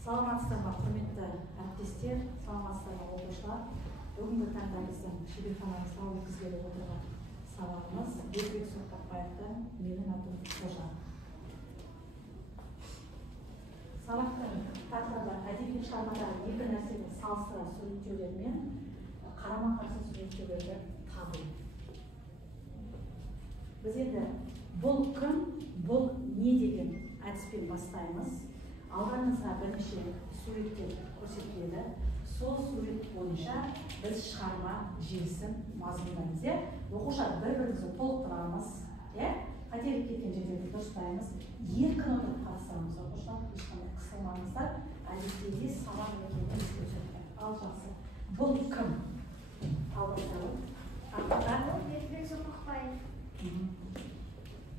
Саламатсыздар ма, құрметті әріптестер, саламатсыздар ма, оқушылар. Бүгінгі таңда біздің шеберханамызда өткізіліп отырған сабағымыз Бердібек Соқпақбаевтан "Менің атым Қожа". Сабақтың тақырыбы әдеби шығармадағы екі нәрсені салыстыра суреттеулер мен қарама-қарсы суреттеулерді табу. Біз енді бұл кім, бұл не деген әдіспен бастаймыз. Алдарыңызға бірнеше суреттер көрсетіледі. Сол сурет бойынша біз шығарма желісін мазмұндаймыз. Оқушылар бір-бірімізді толықтырамыз. Қателік кеткен жердерді дұрыстаймыз. Еркін отырып қарастырамыз. Оқушылар ешқандай қысылмаңыздар. Әдеттегі сабақ екенін еске түсіріңіздер. Ал жақсы. Бұл кім? Алдарыңызға. Бердібек Соқпақбаев.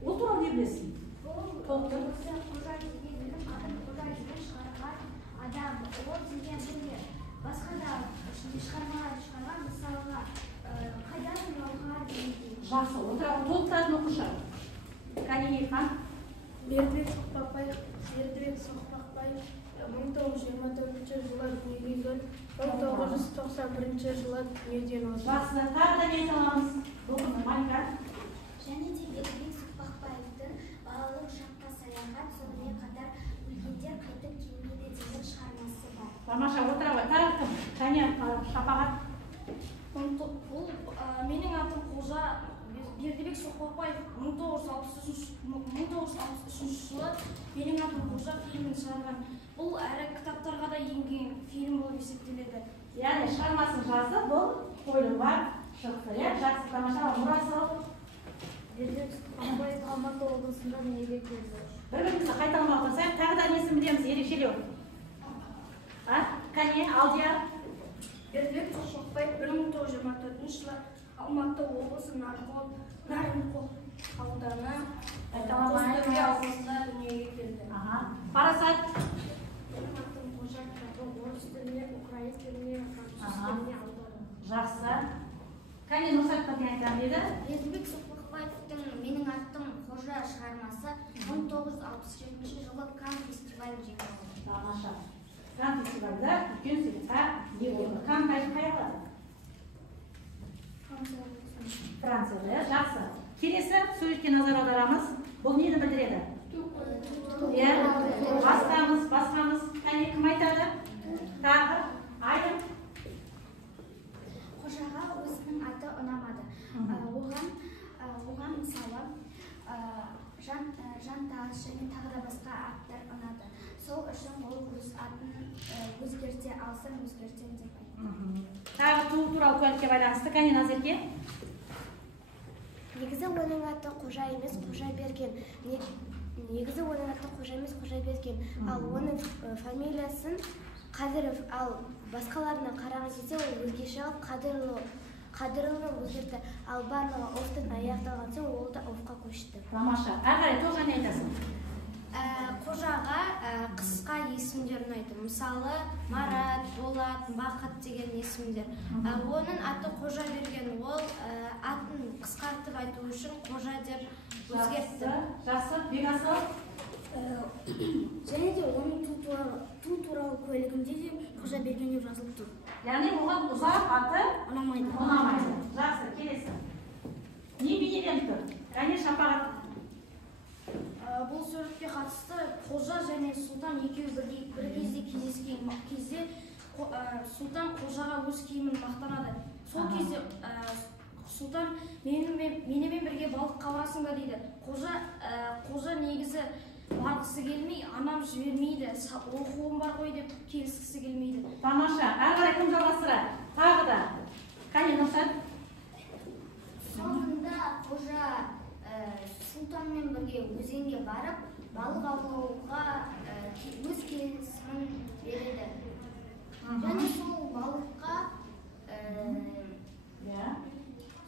Ол туралы не білесің? Қожа деген адам, ол деген бірге басқа да шығармалар шығарған, мысалға қайдан ұялға деген. Жақсы, отырған толықтыратын оқушы. Кәнехан. Бердібек Соқпақбаев 1924 жылы дүниеге келген, 1991 жылы дүниеден озды. Жақсы, тағы да не айтамыз? Бұл Малика. Және де Бердібек Соқпақбаевтың балалық шаққа саяхат, сонымен қатар өлгендер қайтып келмейді деген шығармасы бар. Тамаша, отыра ғой. Тағы кім? Және Шапағат. Бұл менің атым Қожа Бердібек Соқпақбаев 1963 жылы "Менің атым Қожа" фильмін шығарған. Бұл әрі кітаптарға да енген фильм болып есептеледі. Яғни шығармасын жазды, бұл қойылым бар, шықты. Жақсы, тамаша, мұрасы. Бердібек Соқпақбаев Алматы облысында дүниеге келді. Бір-бірімізді қайталамай отырсақ, тағы да несін білеміз, ерекшелеу. Кәне, Алдияр. Бердібек Соқпақбаев 1924 жылы Алматы облысы Нарынқол ауданы Қостөбе ауылында дүниеге келді. Парасат. Менің атым Қожа кітабы орыс тіліне, украин тіліне, француз тіліне аударылды. Жақсы. Кәне, Нұрсатқа айтам деді. Бердібек Соқпақбаевтың "Менің атым Қожа" шығармасы 1967 жылы Канн фестивалін жеңіп. Тамаша. Канн фестивальда үлкен сыйлыққа ие болды. Канн қай қалада? Францияда. Жақсы. Келесі суретке назар аударамыз. Бұл нені білдіреді? Басқамыз. Кәне, кім айтады? Тағы. Айым. Қожаға өзінің аты ұнамады. Оған мысалы Жантас және тағы да басқа аттар ұнады. Сол үшін ол өз атын өзгерте алсын, өзгертем деп айтты. Тағы туу туралы куәлікке байланысты. Кәне, Назерке. Негізі оның аты Қожа емес, Қожа берген. Ал оның фамилиясын Қадыров, ал басқаларына қараған кезде ол өзгеше алып Қадырұлы өзгерді. Ал барлығы офтан аяқталған соң ол да офқа көшті. Тамаша. Әрі тоғжан не айтасың? Қожаға қысқа есімдер ұнайды. Мысалы, Марат, Болат, Бақыт деген есімдер. Оның аты Қожа берген, ол атын қысқартып айту үшін Қожа деп өзгертті. Жақсы, Бекасыл. Және де оның ту туралы куәлігінде де Қожа берген деп жазылып тұр. Яғни оған ұзақ аты ұнамайды. Жақсы, келесі. Не бейнеленіп тұр? Кәне, Шапағат. Бұл суретке қатысты Қожа және Сұлтан екеуі бір кезде кездескен кезде Сұлтан Қожаға өз киімін мақтанады. Сол кезде Сұлтан менімен бірге балыққа барасың ба дейді. Қожа негізі барғысы келмей, анам жібермейді, оқуым бар ғой деп келіскісі келмейді. Тамаша, әрі кім жалғастырады? Тағы да. Кәне, Нұрсат. Соңында Қожа Сұлтанмен бірге өзенге барып, балық аулауға өз келісімін береді. Және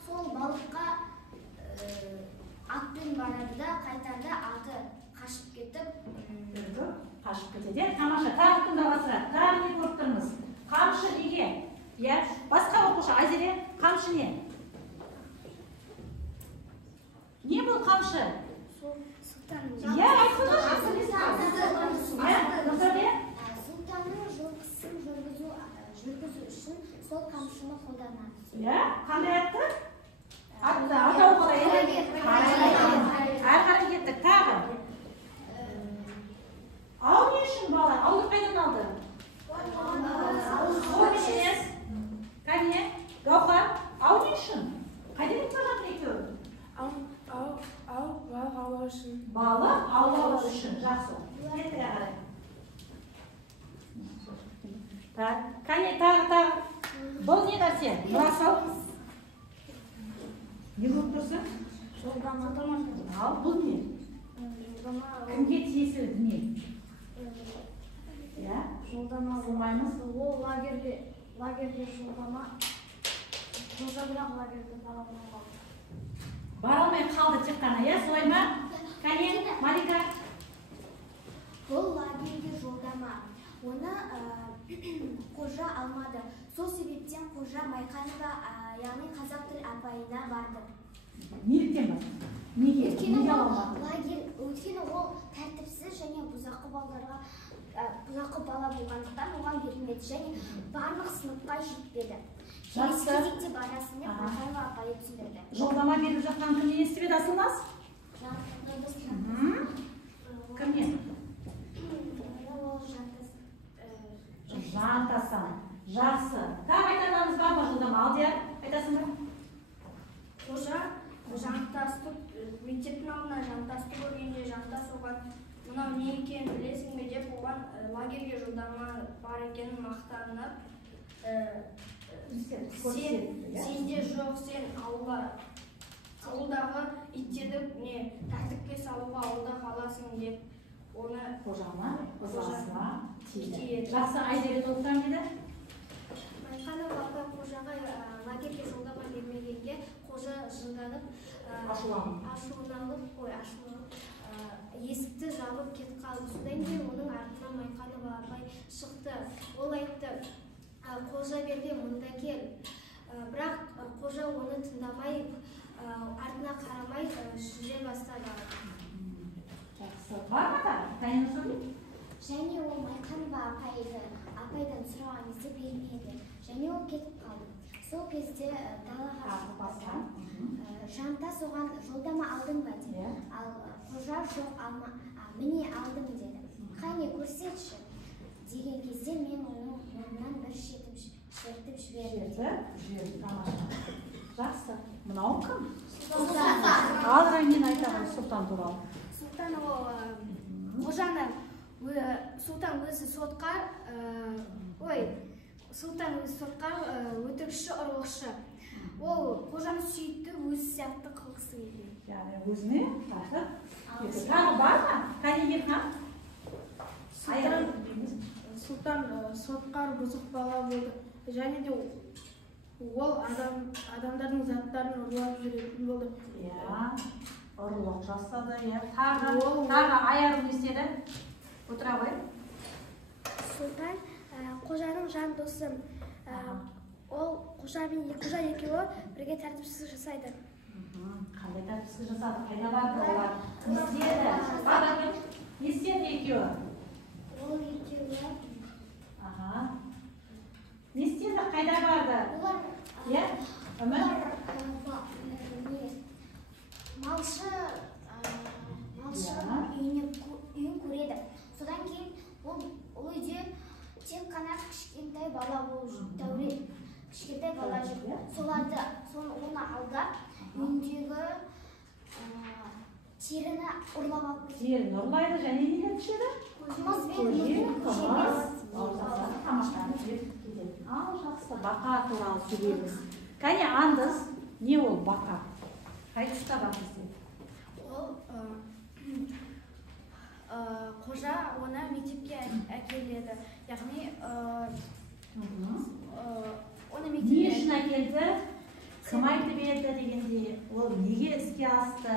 сол балыққа атпен барады да, қайтарда аты қашып кетіп. Қашып кетеді. Тамаша, тағы кім жалғастырады? Тағы не көріп тұрмыз? Қамшы неге? Басқа оқушы, Айзере, қамшы не? Не бұл қамшы? Сұлтан. Айтсыңызшы. Ауды қайдан алды? Ол емес. Кәне, Гаухар, ау не үшін? Қайдан кетіп бара жатыр екеуі? Балық аулау үшін. Балық аулау үшін. Жақсы. Кеттік ағарай. Кәне, тағы. Бұл не нәрсе? Мұрасал? Не болып тұрсың? Жолдама. Ал, бұл не? Кімге тиесілі дүние? Иә? Жолдама. Сылмаймыз? Ол лагерге жолдама. Қожа бірақ лагерге бара алмай қалды. Бара алмай қалды тек қана, иә? Солай ма? Кәне, Малика? Бұл лагерге жолдама. Оны қожа алмады. Сол себептен қожа Майқанова, яғни қазақ тіл апайына барды. Неліктен ба? Неге? Өйткені Неге алмады? ол тәртіпсіз және бұзақы бала болғандықтан оған берілмеді және барлық сыныпқа жетпеді. Келесі кезекте барасын деп Майқанова апайы түсіндірді. Жолдама беріп жатқан кімнен естіп еді Асылназ? Кімнен? Жантасан. Жақсы. Тағы айтарыңыз бар ма жолдама? Алдияр, айтасың ба? Қожа жантасты мектептің алдына жантасты көргенде жантас оған мынау не екенін білесің бе деп оған лагерге жолдама бар екенін мақтанып сенде жоқ, сен ауылдағы иттерді тәртіпке салуға ауылда қаласың деп оны Қожама, қожасына тиеді. Жақсы, Айзере толықтан деді? Майқанова апай қожаға лагерге жолдама бермегенге қожа жынданып, ашуланып есікті жабып кетіп қалды. Содан кейін оның артынан Майқанова апай шықты. Ол айтты, қожа берге мұнда кел. Бірақ қожа оны тыңдамай, артына қарамай жүре бастады. Жақсы. Бар ма да? Тайын сөйлейін? Және ол Майқанова апайдан сұраған кезде бермеді. Және ол кетіп қалды. Сол кезде далаға басқан. Жантас оған жолдама алдың ба деді. Ал қожа жоқ, міне алдым деді. Қане көрсетші деген кезде мен оның мұрнынан бір шертіп жібердім. Жақсы. Мынау кім? Алырай мен айтамын Сұлтан туралы. Сұлтан қожаны Сұлтан өзі сотқа өтірікші, ұрлықшы. Ол қожаны сүйітті, өзі сияқты қылғысы келген. Яғни өзіне тартып. Тағы бар ма? Кәне Ерхан? Сұлтан сотқар бұзық бала болды. Және де ол адамдардың заттарын ұрлап жүретін болды. Иә, ұрлық жасады, иә. Тағы аяғын не істеді? Отыра ғой. Сұлтан қожаның жан досы. Ол қожа екеуі бірге тәртіпсіз жасайды. Қандай тәртіпсіз жасады? Қайда барды олар? Не істеді? Не істеді екеуі? Ол екеуі не істеді? Қайда барды? Иә? Өмір? Малшы үйін көреді. Содан кейін ол үйде тек қана кішкентай бала болып жүр. Кішкентай бала жүр. Оны алдап, үйіндегі теріні ұрлап алып кетеді. Теріні ұрлайды және нелер түседі? Қымыз бен тамақтарын жеп кетеді. Ал жақсы, бақа туралы сөйлейміз. Кәне андыз, не ол бақа? Қай тұста бар бізде? Ол қожа оны мектепке әкеледі. Яғни оны Не мектепке үшін әкелді? Кім айтып еді дегенде, ол неге іске асты?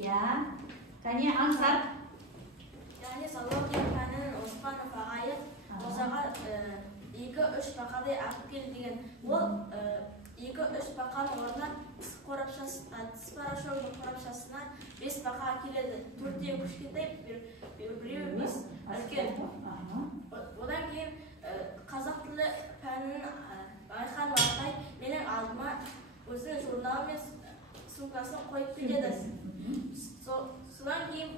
Иә? Кәне аңсар? Яғни зоология пәнінің Оспанов ағайы қожаға 2-3 бақадай алып кел деген. Ол 2-3 бақаның орнына тіс порошогының қорапшасына 5 бақа әкеледі. 4-еу кішкентай, біреуі емес үлкен. Одан кейін қазақ тілі пәнінің Майқанова апай менің алдыма өзінің журналы мен сумкасын қойып келеді. Содан кейін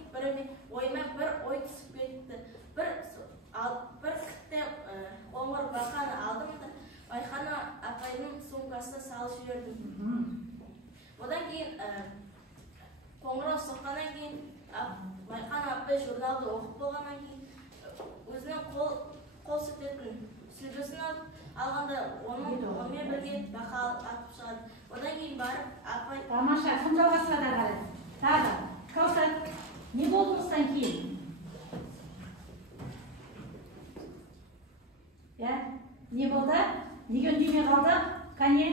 ойыма бір ой түсіп кетті. бердім. Одан кейін қоңырау соққаннан кейін Майқан апай журналды оқып болғаннан кейін өзінің қол сілтейтін сүлдесін алғанда онымен бірге бақа атып шығады. Одан кейін барып апай... Тамаша, кім жалғасқа да қарай? Тағы, Каусар, не болды осыдан кейін? Не болды? Неге үндемей қалды? Кәне,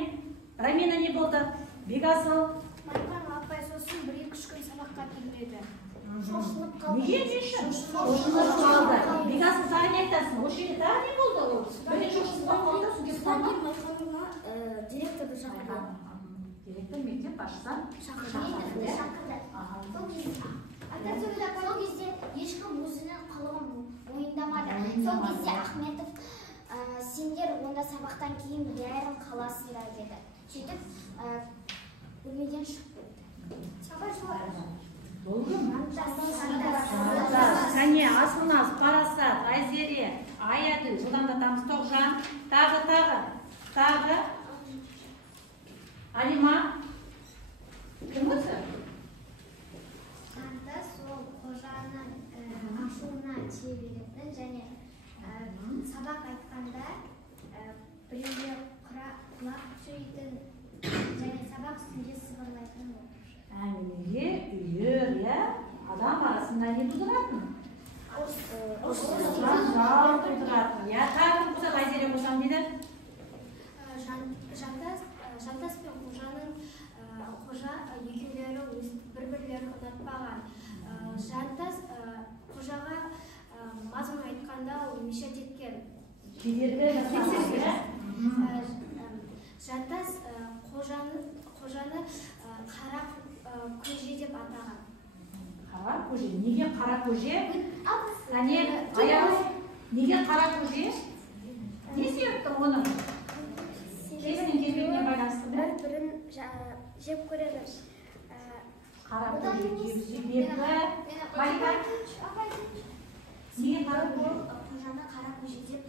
Рамина не болды? Бекасыл? Майқан апай сосын 1-2 күн сабаққа келмеді. Неге не үшін? Шошынып қалды. Бекасыл саған не айтасың? Осы жерде тағы не болды ол? Бірден шошынып қалды, сосын кетіп қалды? Майқанға директорды шақырды. Директор мектеп басшыдан Шақырды. Сол кезде ешкім өзінің қылығын мойындамады. Сол кезде Ахметов сендер онда сабақтан кейін бәрін қаласыңдар деді. Сөйтіп бөлмеден шығып кетті. Сабақ солай. Кәне, Асылназ, Парасат, Айзере, Аяділ, жылдамдатамыз. Тоғжан, тағы. Алима, кім өзі? Жантас ол қожаның ашуына тие беретін және сабақ айтқанда біреулер құлақ сөйтін және сабақ үстінде сыбырлайтын оқушы. Әңгімеге үйір, адам арасында не тудыратын? Жау тудыратын. Тағы қосады, Айзере қосам дейді? Жантас пен қожа екеулері бір-бірлері ұнатпаған. Жантас қожаға мазмұн айтқанда ол мешет еткен. Кедергі жасаған. Жантас қожаны қара көже деп атаған. Қара көже. Неге қара көже? Кәне, аяғыз, неге қара көже? Не себепті оның? Кезінің келмеуіне байланысты ба? Бір-бірін жеп көреді. Қара көже жеу себебі. Малика? Неге қара көже? Қожаны қара көже деп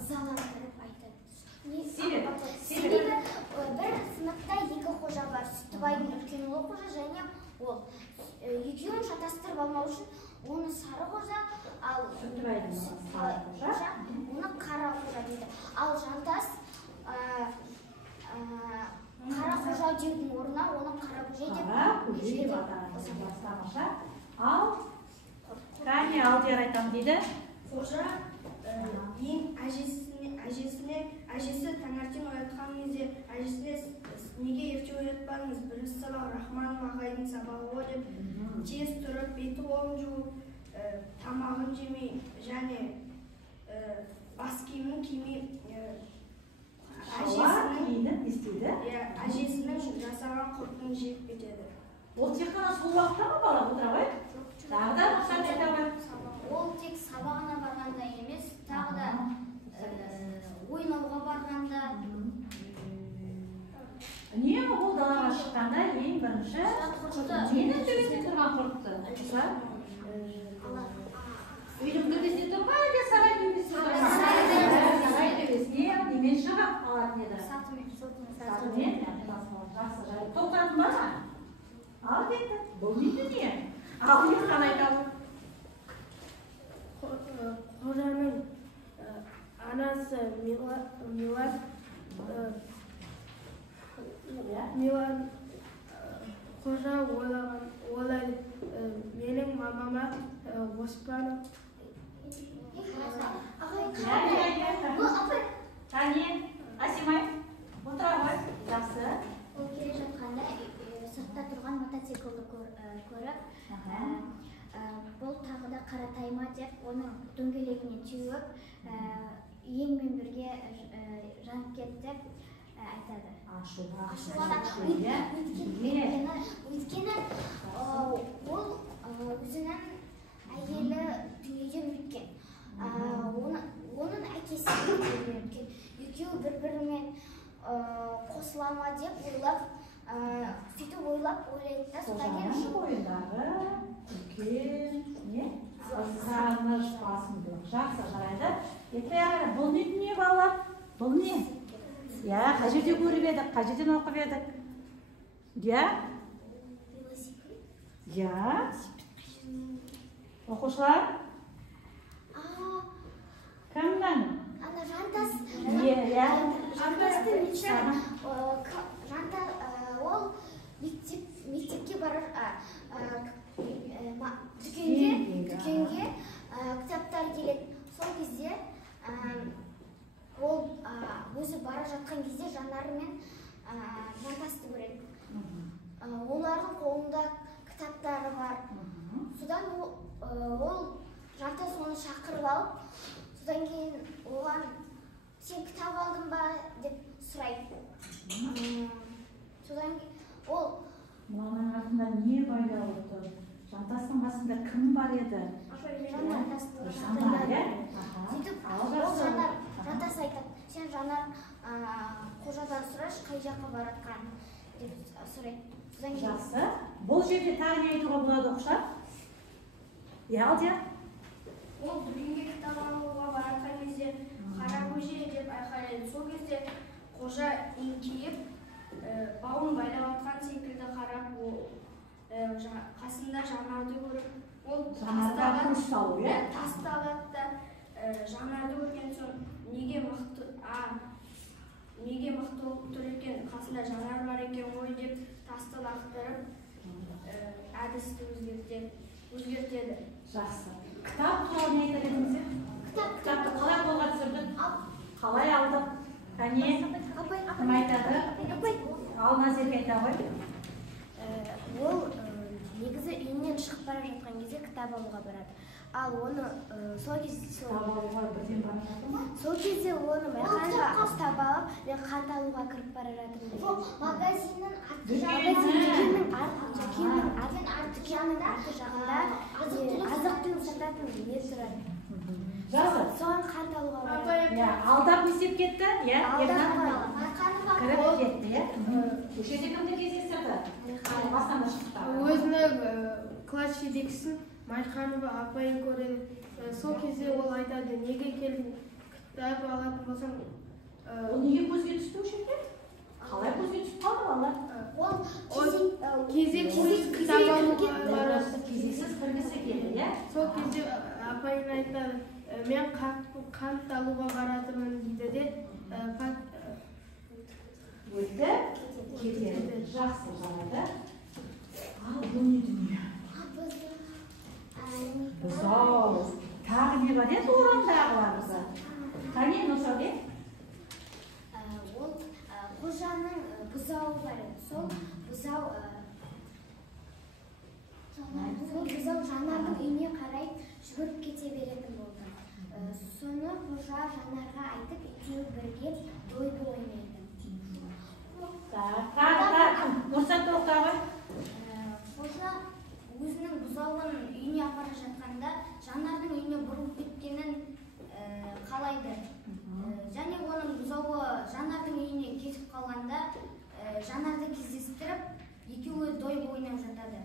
ызаландырып айтады. Себебі? Бір сыныпта 2 қожа бар. Сүттібайдың үлкен ұлы қожа және ол. Екеуін шатастырып алмау үшін оны сары қожа, ал Сүттібайдың сары қожа, оны қара қожа дейді. Ал Жантас қара қожа деудің орнына оны қара көже деп атаған. Ал Кәне Алдияр айтам дейді. Қожа ең әжесі таңертең оятқан кезде әжесіне неге ерте оятпадыңыз? Бірінші сабақ Рахманов ағайдың сабағы ғой деп тез тұрып, беті қолын жуып, тамағын жемей және бас киімін кимей әжесінің жасаған құртын жеп кетеді. Ол тек қана сол уақытта ма бала отыра ғой? Тағы да рұқсат айта ғой? Ол тек сабағына барғанда емес, тағы да ойнауға барғанда. Не ол далаға шыққанда ең бірінші нені төбесіне тұрған құртты? Үйдің төбесіне тұр ма, әлде сарай төбесіне тұр ма? Сарай төбесіне немен шығып алатын еді? Сатымен. Жақсы жарайды. Тоқтатын бар ма? Ал кетті. Бұл не дүние? Ал не қан айтады? Қожаның анасы Милан қожа ойлайды, менің мамама Оспанов. Кәне, Асимай, отыра ғой. Жақсы. Ол келе жатқанда сыртта тұрған мотоциклді көріп, бұл тағы да қаратайма деп, оның дөңгелегіне теуіп, еңмен бірге жанып кетті деп айтады. Өйткені ол өзінің әйелі дүниеден өткен. Оның әкесі дүниеден өткен. Екеуі бір-бірімен қосыла ма деп ойлап, сөйтіп ойлайды да, содан кейін бойындағы үлкен қызғаныш басымдылық. Жақсы жарайды. Бұл не дүние балалар? Бұл не? иә, қай жерде көріп едік, қай жерден оқып едік? Иә? Иә. Оқушылар? Кімнің? Ана жантас. Иә. Жантасты ол мектепке барар, дүкенге кітаптар келеді. Сол кезде ол өзі бара жатқан кезде Жанары мен жантасты көреді. Олардың қолында кітаптары бар. Содан ол жантас оны шақырып алып, содан кейін оған сен кітап алдың ба деп сұрайды. Содан кейін ол Мынаның артында не байлаулы тұр? Жантастың басында кім бар еді? Жанар, иә? Сөйтіп, ол Жанар, жантас айтады, сен Жанар қожадан сұрашы, қай жаққа баратқан деп сұрайды. Жақсы. Бұл жерде тағы не айтуға болады оқушылар? Иә, Алдия? Ол дүкенге кітап алуға баратқан кезде қара көже деп айқайлайды. Сол кезде қожа еңкейіп, бауын байлап атқан секілді қарап, қасында Жанарды көріп, ол тасты алады да, Жанарды көрген соң неге мықты болып тұр екен, қасында Жанар бар екен ғой деп тасты лақтырып, әдісті өзгертеді. Жақсы. Кітап туралы не айтар едіңіздер? Кітапты қалай қолға түсірдік? Қалай алдық? Кәне? Кім айтады? Ал Назерге айта ғой. Ол негізі үйінен шығып бара жатқан кезде кітап алуға барады. Ал оны сол кезде майқанға ұстап алып, мен қант алуға кіріп бара жатырмын. Жоқ, магазиннің арты жағында азық-түлік сататын не тұрады. Соған қант алуға барады. Алдап не істеп кетті? Майқаны кіріп кетті. Көшеде кімді кездестірді? Бастан да шықты. Өзінің класс жетекшісін Майқанова апайын көреді. Сол кезде ол айтады, неге келдің? Кітап алатын болсаң, ол неге көзге түсті өшекте? Қалай көзге түсіп қалды балалар? ол кезексіз кітап алуға барады. Кезексіз кіргісі келді, иә? Сол кезде апайын айтады, мен қант алуға баратырмын дейді де, өтті, кетеді. Жақсы жарайды. Ал, бұл не дүние? Бұзау. Тағы не бар еді орамдағыларымызы? Қане, Нұрсәуле? Ол қожаның бұзауы бар еді. Сол бұзау Жанардың үйіне қарай жүгіріп кете беретін болды. Соны қожа Жанарға айтып, екеуі бірге дойбы ойнайды. Нұрсәт тоқтағы? Қожа өзінің бұзауын үйіне апара жатқанда Жанардың үйіне бұрылып кеткенін қалайды. Және оның бұзауы Жанардың үйіне кетіп қалғанда Жанарды кездестіріп, екеуі дойбы ойнап жатады.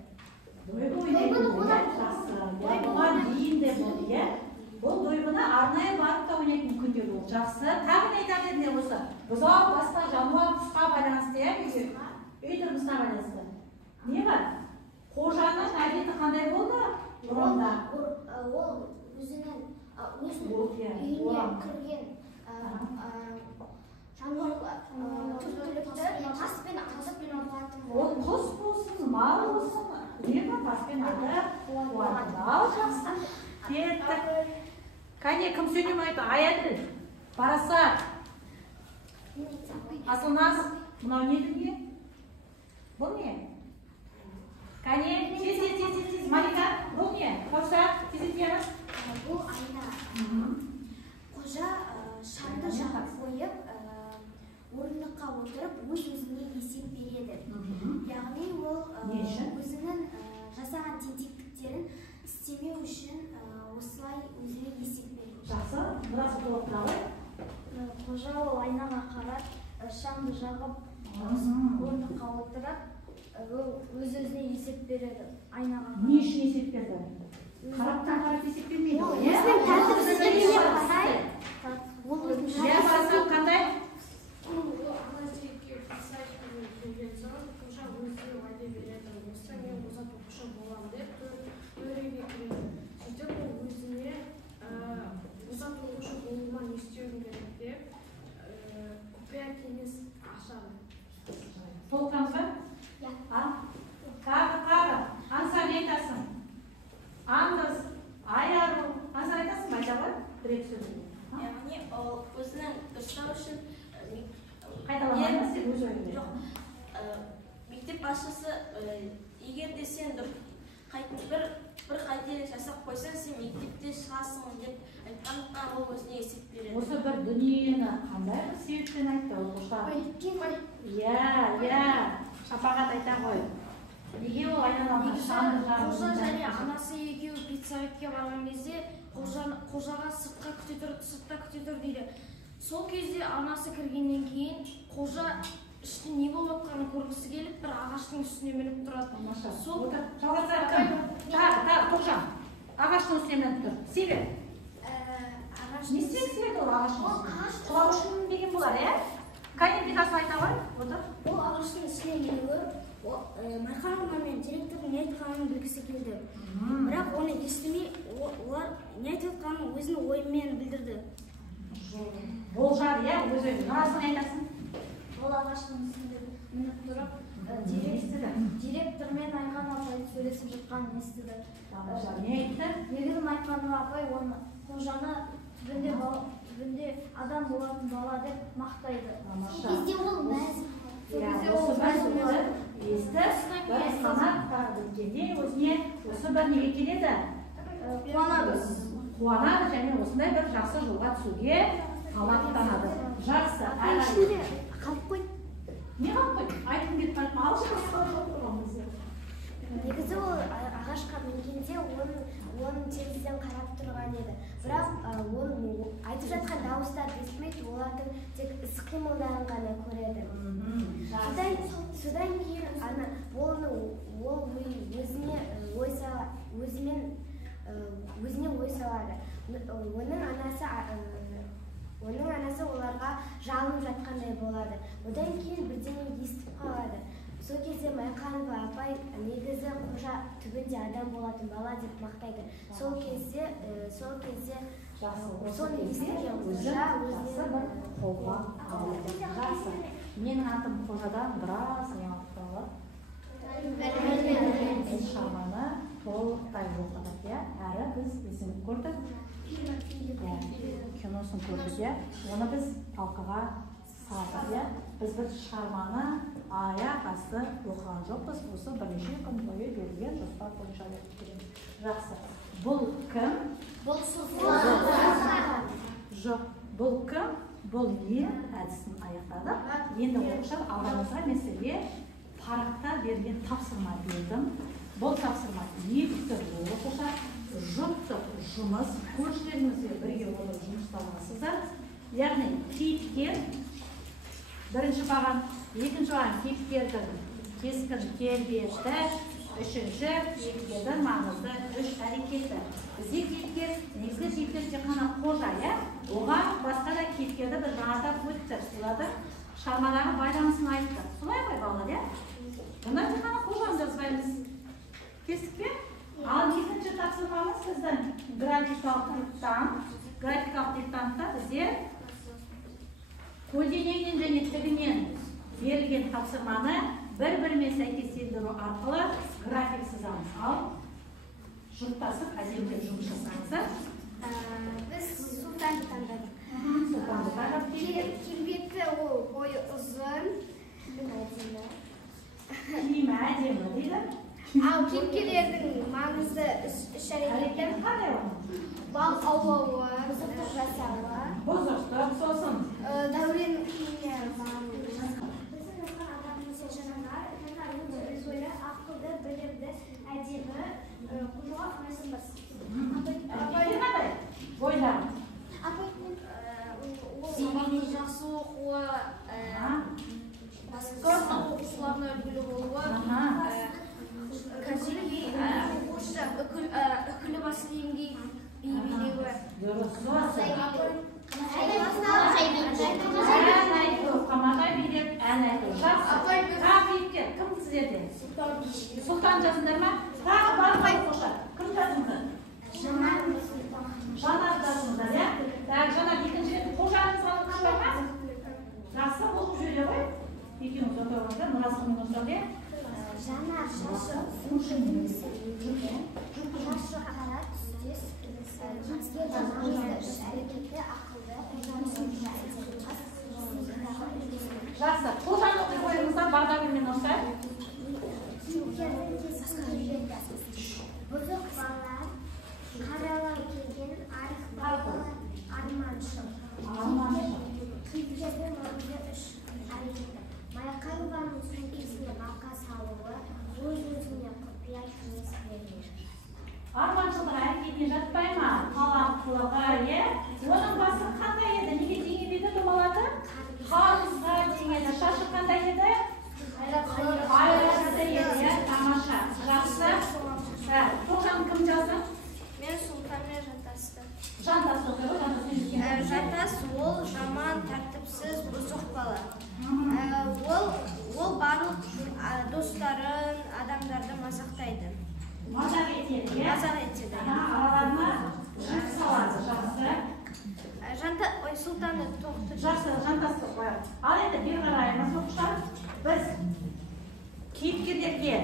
Дойбы ойнайды, жақсы. Бұған дейін де болды, иә? Бұл дойбыны арнайы барып та ойнайтын күнде бұл. Жақсы. Тағы не айтар едіңдер осы? Бұзау, басқа жануар, құсқа байланысты, иә? Үй тұрмысына байланысты. Не бар? Қожаның әдеті қандай болды? Орамда. Ол өзінің үйіне кірген түптілікті таспен атып қуатын болды. Ол құс болсын, мал болсын, не бар? Таспен атып қуатын. Ал жақсы. Кеттік. Кәне, кім сөйлемейді? Аяділ, Парасат, Асылназ, мынау не дүние? Бұл не? Кәне, тез, Малика, бұл не? Қауса, тез етеміз? Бұл айна. Қожа шамды жағып қойып, орындыққа отырып, өз-өзіне есеп береді. Яғни ол өзінің жасаған тентектіктерін істемеу үшін осылай өзіне есеп береді. Жақсы, бірасы толықтыралы. Қожа ол айнаға қарап, шамды жағып, орындыққа отырып, өз-өзіне есеп береді. Айнаға қарап. Не үшін есеп берді? Қараптан қарап есеп бермейді. Өзінің тәртіпсіздігіне қарай. Иә, Парасат қандай? толыққанды ба? Тағы. Аңса не айтасың? Аңыз, айару. Аңса айтасың ба? Айта ғой? Бір-екі сөз. Яғни ол өзінің дұрыстау үшін Қайталанбаймыз, сен өз ойыңды. жоқ. Мектеп басшысы егер де сен бір қателік жасап қойсаң, сен мектепте шығасың деп айтқандықтан ол өзіне есеп береді. Осы бір дүниені қандай бір себеппен айтты оқушылар? Иә, шапағат айта ғой. Неге ол айналаға Қожа және анасы екеуі педсоветке барған кезде қожаға сыртта күте тұр дейді. Сол кезде анасы кіргеннен кейін қожа іште не болып жатқанын көргісі келіп бір ағаштың үстіне мініп тұрады. Сол Тоқжан, ағаштың үстіне мініп тұр. Себеп? Не себеп ол ағаштың үстіне? Құлау үшін деген болар, иә? Кәнепикасын айта ғой, отыр. Ол ағаштың үстіне мінуі Майқанова мен директордың не айтқанын білгісі келді. Бірақ оны естімей, олар не айтып жатқанын өзінің ойымен білдірді. Болжады, иә, өз ойын. Нарасын айтасың? Ол ағаштың үстінде мініп тұрып, директормен Майқанова апай сөйлесіп жатқанын естіді. Не айтты? Негізі Майқанова апай оны қожаны түбінде адам болатын бала деп мақтайды. Кезде ол мәз. Осы бір сөзі есті, бір санатқа біткенде өзіне осы бір неге келеді? Қуанады және осындай бір жақсы жолға түсуге талаптанады. Жақсы, әрі. Қалып қойды. Не қалып қойды? Айтын кетіп қайтып алшы. Негізі ол ағашқа мінгенде оның терезеден қарап тұрған еді. Бірақ айтып жатқан дауыстарды естімейді, олардың тек іс-қимылдарын ғана көреді. Содан кейін ол өзіне ой салады. Оның анасы оларға жалынып жатқандай болады. Одан кейін бірдеңе естіп қалады. Сол кезде Майқанова апай негізі қожа түбінде адам болатын бала деп мақтайды. Сол кезде соны естіген қожа өзіне бір қолға алды. Жақсы. Менің атым қожадан біраз не алып қалады. Біз шығарманы толықтай оқыдық, иә? Әрі біз есін көрдік. Киносын көрдік, оны біз талқыға сардық, иә? Біз бір шығарманы аяқ асты оқыған жоқпыз. Осы бірнеше күн бойы берілген жоспар бойынша оқып келеміз. Жақсы. Бұл кім? Бұл сұлтан. Жоқ, бұл кім? Бұл не әдісін аяқтадық. Енді оқушылар алдымызға мен сізге парақта берілген тапсырма бердім. Бұл тапсырма не күтір оқушылар? Жұптық жұмыс, көршілеріңізбен бірге отырып жұмысталасыздар. Яғни кейіпкер, бірінші баған, екінші баған кейіпкердің кескін келбеті, үшінші кейіпкердің маңызды үш әрекеті. Бізде кейіпкер, негізгі кейіпкер тек қана қожа, иә? Оған басқа да кейіпкерді бір жаңартып өтті. Олардың шығармадағы байланысын айтты. Солай ғой балалар, иә? Онда тек қана қожаны жазбаймыз. Кестік пе? Ал екінші тапсырмамыз біздің графикалық диктантта бізде көлденеңнен және тігінен берілген тапсырманы бір-бірімен сәйкестендіру арқылы график сызамыз. Ал жұптасып әдемілеп жұмыс жасаңыздар. Біз сұлтанды таңдадық. Сұлтанды таңдадық. Келбеті ол бойы ұзын. Киімі әдемі дейді. Ал кейіпкерлердің маңызды үш әрекеті қандай оның? бал аулауы, бұзықтық жасауы, бұзықтық, сосын дәурен киімі біздің жатқан адамның жаңа өзі ақылды, білімді, әдемі, қожаға қайсынбыз. Апай қандай? Бойдағы. Сабақты жақсы оқуы, басқа оқушыларына үлгілі болуы, үкілі бас киімге билеуі. Ән айту, қамаға билеп ән айту. Жақсы. Кейіпкер, кім сіздерде? Сұлтан жазыңдар ма? Тағы бар ма оқушылар? Кім жазыңдар? Жанар жазыңдар, иә? Жанар екінші рет қожаның саны күші бар ма? Жақсы, оқып жүре ғой. отырғанда нұрасымен отырды. Жанар шашы ұзын жүрген, шашы қара түстес, жігітке маңызды іс әрекеті ақылды, Жақсы, қожаны оқи қойыңыздар, бағдарымен ұрса. Бұзық балалар, қаралар келген, арық балалар, арманшыл. Кейіпкердің маңызды іс әрекеті. Майқанованың сөмкесіне балқа салуы, өз-өзіне құпия кеңес береді. Арманшылдық әрекетіне жатпай ма? Қалақтылығы, оның басы қандай еді? Неге теңеп еді домалады? Қарызға теңеді. Шашы қандай еді? Айрасы еді, тамаша. Жақсы. Қожаны кім жазды? Мен Сұлтанмен жантасты. Жантас оқиды, жантас. Жантас ол жаман, тәртіпсіз, бұзық бала. Ол барлық достарын, адамдарды мазақтайды. Мазақ етеді, Мазақ етеді. Араларына жүк салады, жақсы. Сұлтанды тоқты. Жақсы, жантасты қояды. Ал енді бері қараймыз, оқушылар. Біз кейіпкерлерге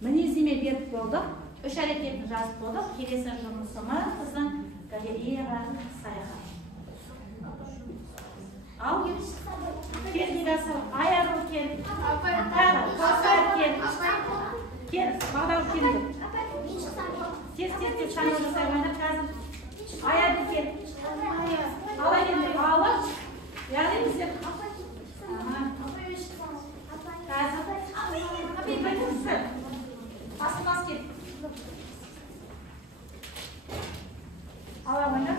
мінездеме беріп болдық. 3 әрекетін жазып болдық. Келесі жұмысымыз біздің галереяға саяхат. Ал кел дегесі аяғыл кел. Қосар кел. Кел, бағдау кел. Тез шаңғы жасаймайды қазір. Аяғы кел. Ала келді, алып. Яғни біздер. Қазір. Бірінші. Асылмас кел. Алағында,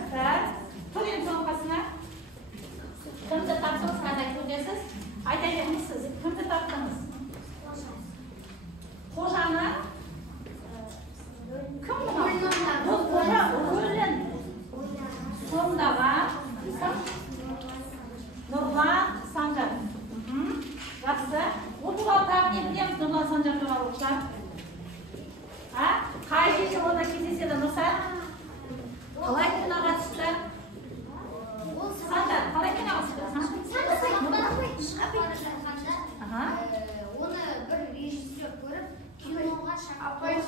тұр ең соңқасына. Кімді таптыңыз, қандай көрдесіз? Айта бермейсіз, кімді таптыңыз? Қожаны? Кім бұны? Бұл қожа өлін. Сондаған Нұрлан Санжар. Жақсы. Ол туралы тағы не білеміз Нұрлан Санжар туралы оқушылар? Қай жерде онда кездеседі Нұрса? Қалай киноға түсті? Санжар, қалай киноға түсті? Оны бір режиссер көріп, киноға шақырып.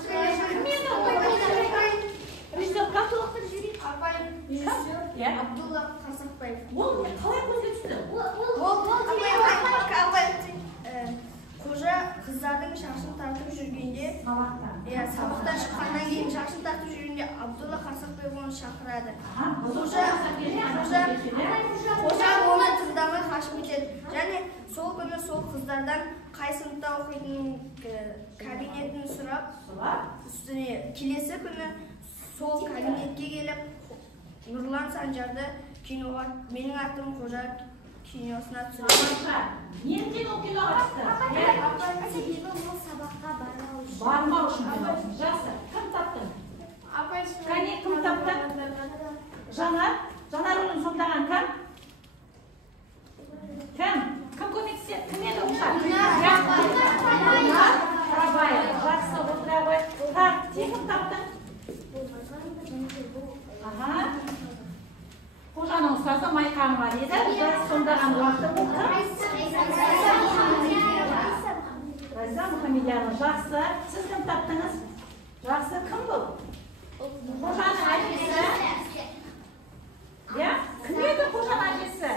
Режиссер қақтылықты жүрейін? Режиссер Абдулла Қарсақбаев. Ол қалай көзге түсті? Қожа қыздардың шашын тартып жүргенде, сабақтан шыққаннан кейін шашын тартып жүргенде Абдулла Қарсақбаев оны шақырады. Қожа оны тыңдамай қашып кетеді. Және сол күні сол қыздардан қай сыныпта оқитынын кабинетін сұрап, үстіне келесі күні сол кабинетке келіп, Нұрлан Санжарды киноға, менің атым Қожа киносына түсіреді. Неліктен ол киноға түсті? Себебі ол сабаққа бармау үшін. Бармау үшін. Жақсы. Кім таптың? Кәне, кім тапты? Жанар? Жанар рөлін сомдаған кім? Кім? Кім көмектеседі? Кім еді оқушылар? Қарабаев. Жақсы, отыра ғой. Так, сен кім таптың? Қожаның ұстазы Майқанова еді. Біз сомдаған уақыты бұл кім? Райза Мұхамедияны. Жақсы. Сіз кім таптыңыз? Жақсы. Кім бұл? Қожаның әжесі? Кім еді қожаның әжесі?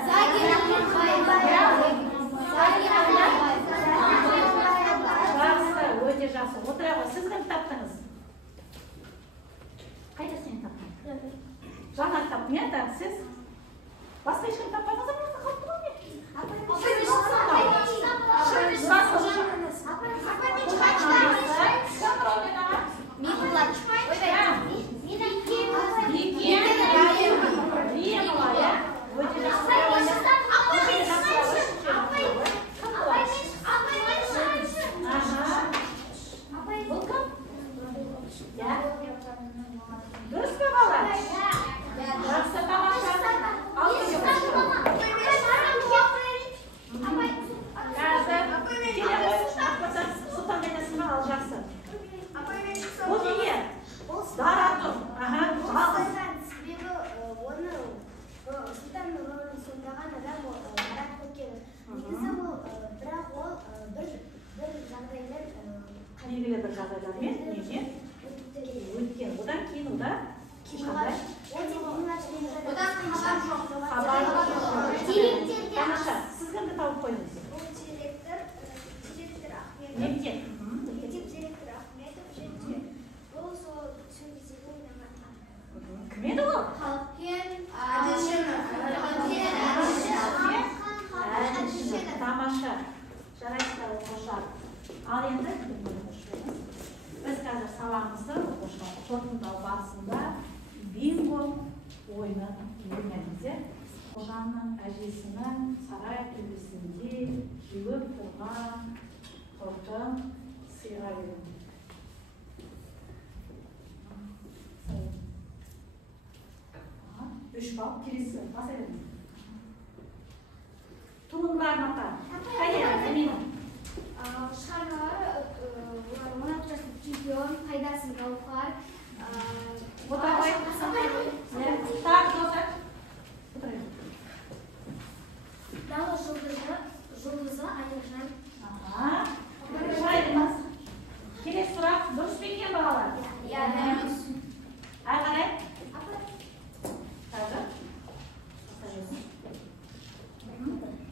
Жақсы, өте жақсы. Отыра ғой. Сіз кім таптыңыз? Қайда сен таптың? Жанар таптың, еді? Сіз? Басқа ешкім таппадыңыз ба? Қалыпты ғой мен? Дұрыс па бала? Жақсы, тамаша. Тамаша, сіз кімді тауып қойдыңыз? Бұл директор Ахметов. Мектеп. Мектеп директоры Ахметов және бұл сол сөйлесеге ойнаған. Кім еді ол? Халкен Тамаша. Жарайсыздар оқушылар. Ал енді біз қазір сабағымызды оқушылар қорытындылау барысында бинго ойыны үйренеміз. Қожаның әжесінің сарай төбесінде жүгіп тұрған торты сыйға беремін. 3 бал келесі бас әдеміз. Туындыларын ата. Қайда, Әмина? шығармалары олар 16 жастық чемпион, пайдасын гауһар, Отағай. Так, достар. дала жұлдызы Айыржан. Шайдыңыз. Келесі сұрақ дұрыс пе екен балалар? Ары қарай.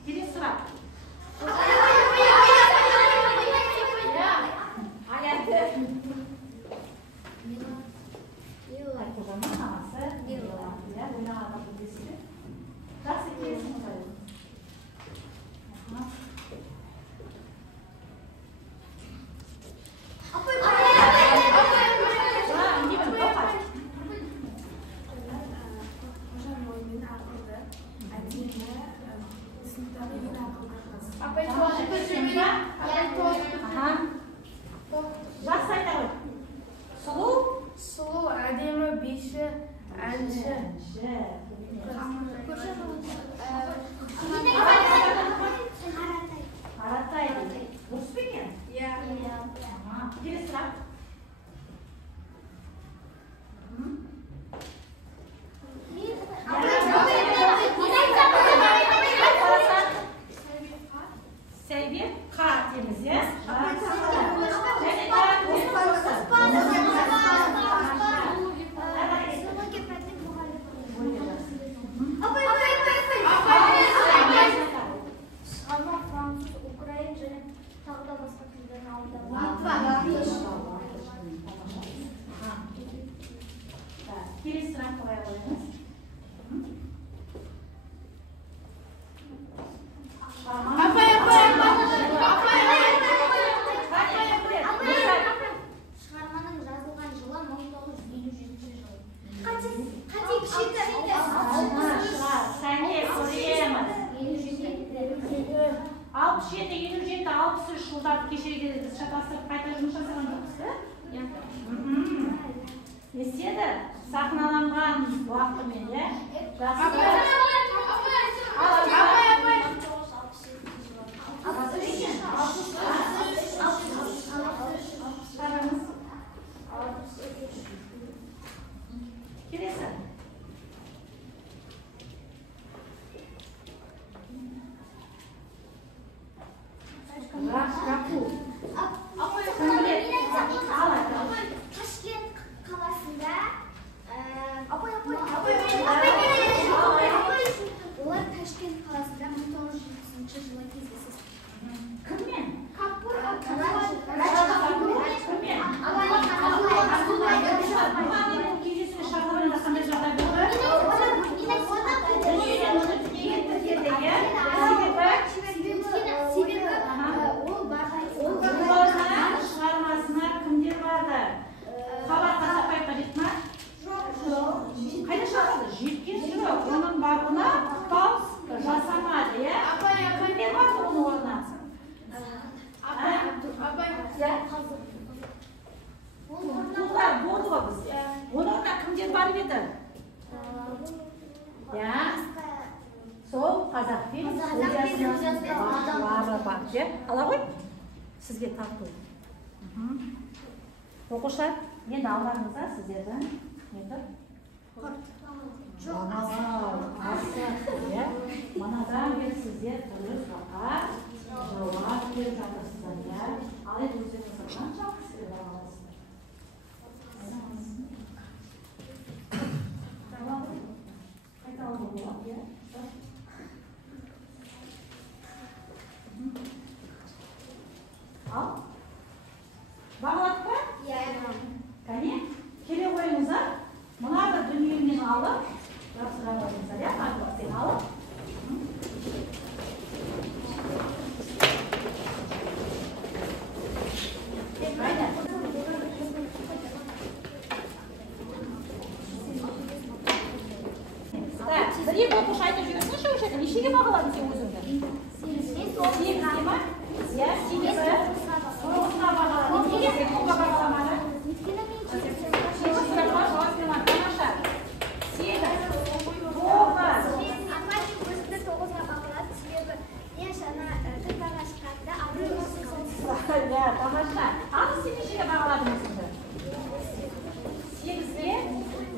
Келесі сұрақ. Қожаның анасы ойнаған білесіз. Жақсы келесің ғой. Жақсы айта ғой. Сұлу, әдемі, биші, әнші. Аратай. Дұрыс па екен? Келесі сұрақ. Сәйбет қа дейміз, е? Шығарма француз, украин және тағы да басқа тілдерін аударған. Келесі сұрақ қоя қойыңыз. Шығарманың жазылған жылы 1957 жыл. Сәне көреміз. 67-63 жылдарды кешеге біз шатастырып қайта жұмыс жасаған жоқпыз, естеді? Сахналанған уақытымен, е? Келесі. Ташкент қаласында олар Ташкент қаласында 1970 жылы кездеседі. Кіммен? Кездесуге шақырғанда қандай жағдай болды? Шығармасына кімдер барды? Хабар Қасапбай қажет ма? Қайда шақырды? Жеткен жоқ. Оның баруына дауыс жасамады, е? Кімдер барды оның орнына? Тұлғар болды ғой бізде. Оның орнына кімдер барып еді? Сол Қазақфильм студиясының басшылары бар. Ала ғой? Сізге тарту. Оқушылар, енді алдарыңызда сіздердің не тұр? Манадан бері сіздер түрлі сұраққа жауап беріп жатырсыздар. Ал енді өздеріңіз қаншалық сіздер бара аласыздар? Қайта алуға болады, бір-екі оқушы айтып жіберсеңші осы жерде нешеге бағаладың сен өзіңді? 8-ге ма? Иә, 8-ді 9-ға бағаладың. Неге сен 9-ға бағаламадың? Жауап бермеді. Тамаша. 8, 9. Иә, тамаша. Ал сен нешеге бағаладың өзіңді? 8-ге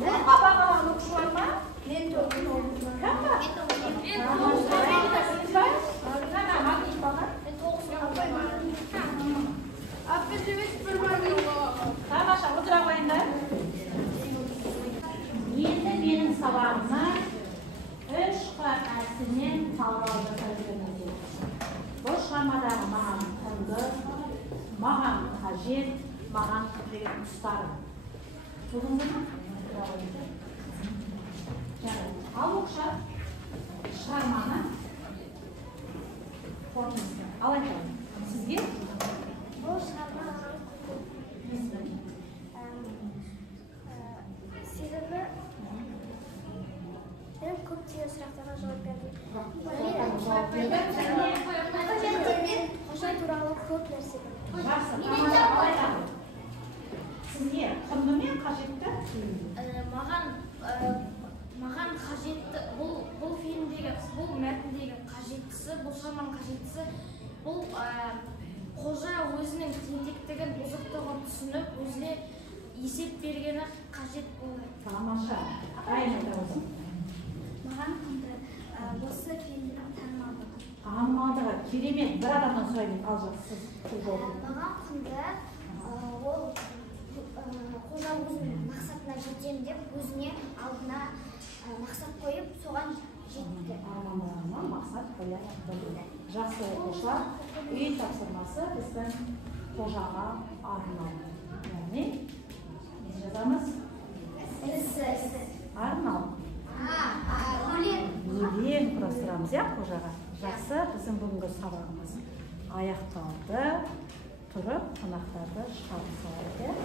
10-ға бағалаған оқушы бар ма? Мен 9. Кім бар? Тамаша, отыра қойыңдар. Енді менің сабағыма 3 әсінен талдау жасаймыз. Бұл шығармадағы маған құнды, маған қажет, маған керек тұстары. Бүгінгі ме? Ал оқшы шығарманы қорытындысын. Ал айтайын. Сізге? Бұл шығарма себебі мен көптеген сұрақтарға жауап бердім. Қожа туралы көп нәрсе білдім. Жақсы, тамаша, ал айтайын. Сізге құнды мен қажетті? Маған қажетті бұл фильмдегі, бұл мәтіндегі қажеттісі, бұл шығарманың қажеттісі, бұл қожа өзінің тентектігін, бұзықтығын түсініп, өзіне есеп бергені қажет болды. Тамаша, қайын айта өзің? Маған құнды осы фильмнің танымалдығы. Танымалдығы керемет, бір адамнан сұраймын, ал жақсы. Маған құнды ол қожа өзінің мақсатына жетем деп өзіне алдына мақсат қойып, соған жетті. Армандарына мақсат қоя білді. Жақсы оқушылар, үй тапсырмасы біздің қожаға арналды. Яғни, не жазамыз? Арнал. Өлең құрастырамыз, иә, қожаға? Жақсы, біздің бүгінгі сабағымыз аяқталды. Тұрып, қонақтарды шығарып салайық.